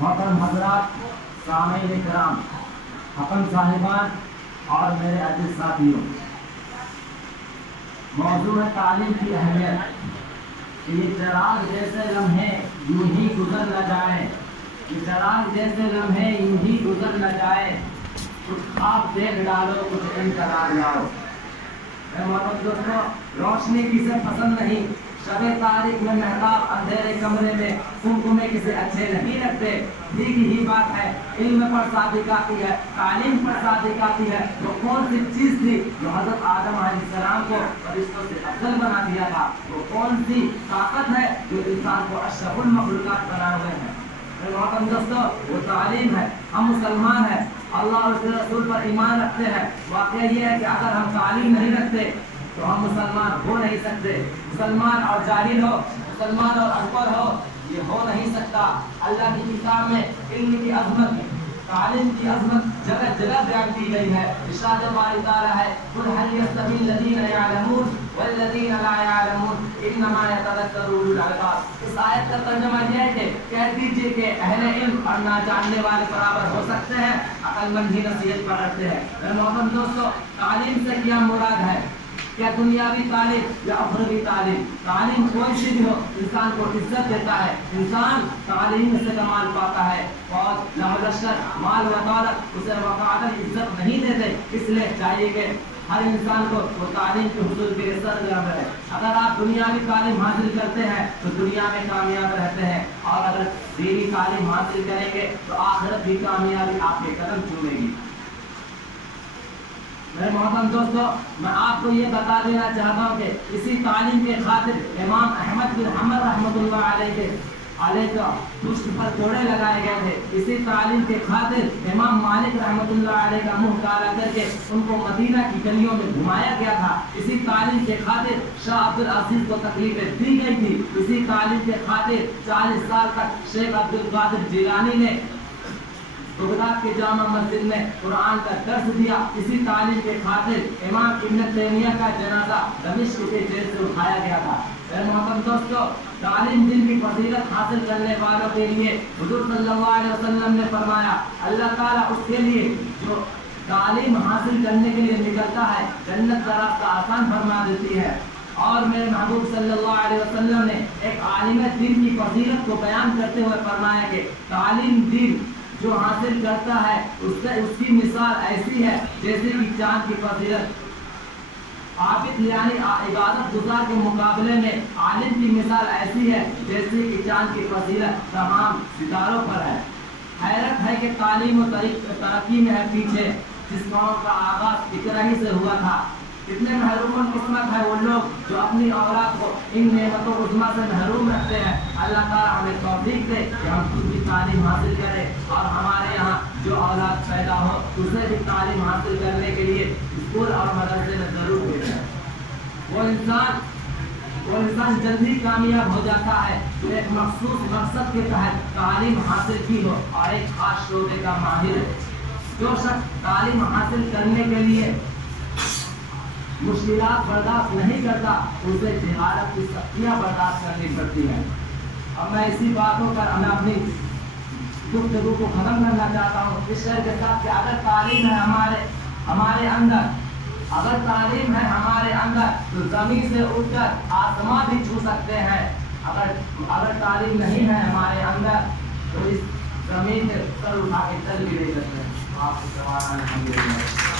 मोहतरम हजरात, सामीन कराम, हकम साहिबान और मेरे अजीज साथियों, मौजू है तालीम की अहमियत। ये चराग जैसे लम्हे यूं ही गुजर न जाए, ये चराग जैसे लम्हे यूं ही गुजर न जाए, कुछ आप देख डालो, कुछ इंतजार लाओ। मोहम्मद दोस्तों, रोशनी किसे पसंद नहीं, शबे तारीख में महताब अंधेरे कमरे में कुमकुमे किसे अच्छे नहीं लगते। ठीक ही बात है, इल्म पर सादिक आती है, तालीम पर सादिक आती है। वो कौन सी चीज थी जो हजरत आदम अलैहिस्सलाम को फरिश्तों से अफजल बना दिया था? वो कौन सी ताकत है जो इंसान को अशरफुल मखलूकात बनाए हुए हैं? मोहतरम दोस्तों, वो तालीम है। हम मुसलमान हैं, अल्लाह और उसके रसूल पर ईमान रखते हैं। वाक़या ये है कि अगर हम तालीम नहीं रखते तो हम मुसलमान हो नहीं सकते। मुसलमान और जाहिल हो, मुसलमान और अनपढ़ हो, ये हो नहीं सकता। अल्लाह की किताब में इल्म की अजमत, तालीम की अजमत जगह जगह बयान की गई है। इरशाद बारी ताला है, कुल हल यस्तवी लज़ीना यअलमून वल्लज़ीना ला यअलमून इन्नमा यतज़क्करू उलुल अलबाब। इस आयत का तर्जुमा यह है कि कह दीजिए कि अहले इल्म और ना जानने वाले बराबर हो सकते हैं, अक्लमंद ही नसीहत पर रखते हैं। मोहतरम दोस्तों, तालीम से क्या मुराद है? क्या दुनियावी तालीम या अखरवी तालीम? तालीम कोई सी भी हो, इंसान को इज्जत देता है। इंसान तालीम से कमाल पाता है। और लश्कर माल व दौलत उसे वक़ादर इज्जत नहीं देते। इसलिए चाहिए कि हर इंसान को वो तालीम के हुसूल के लिए सरगर्म रहे। अगर आप दुनियावी तालीम हासिल करते हैं तो दुनिया में कामयाब रहते हैं, और अगर दीनी तालीम हासिल करेंगे तो आखिरत भी कामयाबी आपके कदम चूमेगी। मेरे मोहतरम दोस्तों, मैं आपको ये बता देना चाहता हूँ कि इसी तालीम के खातिर इमाम अहमद बिन हम्बल रहमतुल्लाह अलैह का पुष्प पर जोड़े लगाए गए थे। इसी तालीम के खातिर इमाम मालिक रहमतुल्लाह अलैह का मुंह काला करके उनको मदीना की गलियों में घुमाया गया था। इसी तालीम के खातिर शाह अब्दुल अजीज को तकलीफें दी गई थी। इसी तालीम के खातिर 40 साल तक शेख अब्दुल कादिर जिलानी ने बगदाद के जामा मस्जिद में कुरान का दर्स दिया। इसी तालीम के खातिर इमाम इब्न तैमिया का जनाजा दमिश्क के जेल से उठाया गया था। मेरे मोहतरम दोस्तों, तालीम दिन की फजीलत हासिल करने वालों के लिए हुजूर सल्लल्लाहु अलैहि वसल्लम ने फरमाया, अल्लाह ताला उसके लिए जो तालीम हासिल करने के लिए निकलता है, जन्नत का रास्ता आसान फरमा देती है। और मेरे महबूब सल्लल्लाहु अलैहि वसल्लम ने एक आलिम दीन की फजीलत को बयान करते हुए फरमाया कि तालीम दीन जो हासिल करता है उसकी मिसाल ऐसी है जैसे कि चांद की फजीलत। आबिद यानी इबादत गुजार के मुकाबले में आलिम की मिसाल ऐसी है जैसे कि चांद की फजीलत तमाम सितारों पर है। हैरत है कि तालीम और तरक्की में है पीछे जिस कौम का आगाज इकराही से हुआ था। कितने महरूम किस्मत है वो लोग जो अपनी औलाद को इन नेमतों उज़्मा से महरूम रखते हैं। अल्लाह ताला हमें तौफीक दे कि हम खुद भी तालीम हासिल करें और हमारे यहाँ जो औलाद पैदा हो उसे भी तालीम हासिल करने के लिए स्कूल और मदरसे में ज़रूर भेजें। वो इंसान जल्दी कामयाब हो जाता है जो एक मखसूस मकसद के तहत तालीम हासिल की हो और एक खास शोबे का माहिर है। जो शख्स तालीम हासिल करने के लिए मुश्किलात बर्दाश्त नहीं करता उसे जहालत की सख्तियाँ बर्दाश्त करनी पड़ती है। अब मैं इसी बातों पर मैं अपनी गुफ्तगू को खत्म करना चाहता हूँ इस शेर के साथ कि अगर तालीम है हमारे अंदर, अगर तालीम है हमारे अंदर तो ज़मीन से उठकर आसमां भी छू सकते हैं। अगर तालीम नहीं है हमारे अंदर तो इस ज़मीन से सर उठा के चल भी नहीं सकते। आपको